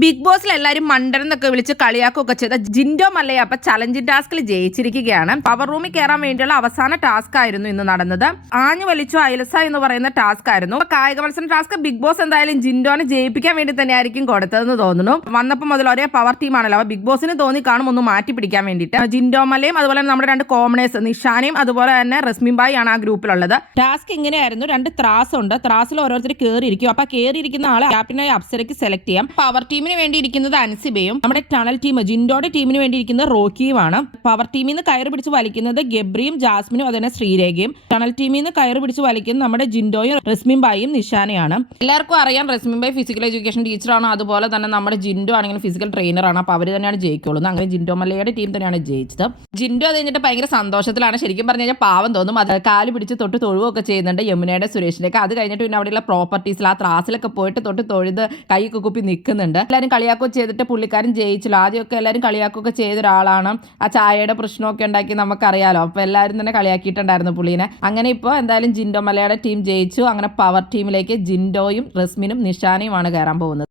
Big ബോസിൽ എല്ലാവരും മണ്ടൻ എന്നൊക്കെ വിളിച്ച് കളിയാക്കുകയൊക്കെ ചെയ്ത ജിൻഡോ മല്ലയ്യപ്പ ചലഞ്ചിങ് ടാസ്കിൽ ജയിച്ചിരിക്കുകയാണ്. പവർ റൂമിൽ കയറാൻ വേണ്ടിയുള്ള അവസാന ടാസ്ക് ആയിരുന്നു ഇന്ന് നടന്നത്. ആഞ്ഞു വലിച്ചു അയലസ എന്ന് പറയുന്ന ടാസ്ക് ആയിരുന്നു. കായിക മത്സരം ടാസ്ക് ബിഗ് ബോസ് എന്തായാലും ജിൻഡോനെ ജയിപ്പിക്കാൻ വേണ്ടി തന്നെയായിരിക്കും കൊടുത്തതെന്ന് തോന്നുന്നു. വന്നപ്പോൾ മുതൽ ഒരേ പവർ ടീമാണല്ലോ. ബിഗ് ബോസിന് തോന്നി കാണും ഒന്ന് മാറ്റി പിടിക്കാൻ വേണ്ടിയിട്ട്. ജിൻഡോ മല്ലയും അതുപോലെ തന്നെ നമ്മുടെ രണ്ട് കോമണേഴ്സ് നിഷാനയും അതുപോലെ തന്നെ റസ്മിൻബായി ആണ് ആ ഗ്രൂപ്പിലുള്ളത്. ടാസ്ക് ഇങ്ങനെയായിരുന്നു. രണ്ട് ത്രാസ് ഉണ്ട്. ത്രാസിൽ ഓരോരുത്തർ കയറിയിരിക്കും. അപ്പൊ കയറിയിരിക്കുന്ന ആളെ ക്യാപ്റ്റനായി അപ്സരയ്ക്ക് സെലക്ട് ചെയ്യാം. പവർ ടീമിന് വേണ്ടി ഇരിക്കുന്നത് അൻസിബയും നമ്മുടെ ടണൽ ടീം ജിൻഡോയുടെ ടീമിന് വേണ്ടി ഇരിക്കുന്നത് റോക്കിയുമാണ്. പവർ ടീമിൽ നിന്ന് കയറ് പിടിച്ച് വലിക്കുന്നത് ഗബ്രിയും ജാസ്മിനും അതുപോലെ ശ്രീരേഖയും. ടണൽ ടീമിൽ നിന്ന് കയറ് പിടിച്ച് വലിക്കുന്നത് നമ്മുടെ ജിൻഡോയും റസ്മിൻബായും നിഷാനയാണ്. എല്ലാവർക്കും അറിയാം റസ്മിൻബായി ഫിസിക്കൽ എഡ്യൂക്കേഷൻ ടീച്ചറാണ്. അതുപോലെ തന്നെ നമ്മുടെ ജിൻഡോ ആണെങ്കിൽ ഫിസിക്കൽ ട്രെയിനറാണ്. അപ്പൊ അവർ തന്നെയാണ് ജയിക്കുള്ളൂ. അങ്ങനെ ജിൻഡോ മല്ലയുടെ ടീം തന്നെയാണ് ജയിച്ചത്. ജിൻഡോ അത് കഴിഞ്ഞിട്ട് ഭയങ്കര സന്തോഷത്തിലാണ്. ശരിക്കും പറഞ്ഞു കഴിഞ്ഞാൽ പാവം തോന്നും. അത് കാല് പിടിച്ച് തൊട്ട് തൊഴുവൊക്കെ ചെയ്യുന്നുണ്ട് യമുനയുടെ സുരേഷിലേക്ക്. അത് കഴിഞ്ഞിട്ട് പിന്നെ അവിടെയുള്ള പ്രോപ്പർട്ടീസിൽ ആ ത്രാസിലൊക്കെ പോയിട്ട് തൊട്ട് തൊഴുത് കൈയൊക്കെ കുപ്പി നിൽക്കുന്നുണ്ട്. എല്ലാവരും കളിയാക്കുകയൊക്കെ ചെയ്തിട്ട് പുള്ളിക്കാരൻ ജയിച്ചില്ല. ആദ്യമൊക്കെ എല്ലാവരും കളിയാക്കുകയൊക്കെ ചെയ്ത ഒരാളാണ്. ആ ചായയുടെ പ്രശ്നമൊക്കെ ഉണ്ടാക്കി നമുക്കറിയാലോ. അപ്പോൾ എല്ലാവരും തന്നെ കളിയാക്കിയിട്ടുണ്ടായിരുന്നു പുള്ളീനെ. അങ്ങനെ ഇപ്പോൾ എന്തായാലും ജിൻഡോ മല്ലയുടെ ടീം ജയിച്ചു. അങ്ങനെ പവർ ടീമിലേക്ക് ജിൻഡോയും റസ്മിനും നിഷാനയുമാണ് കയറാൻ പോകുന്നത്.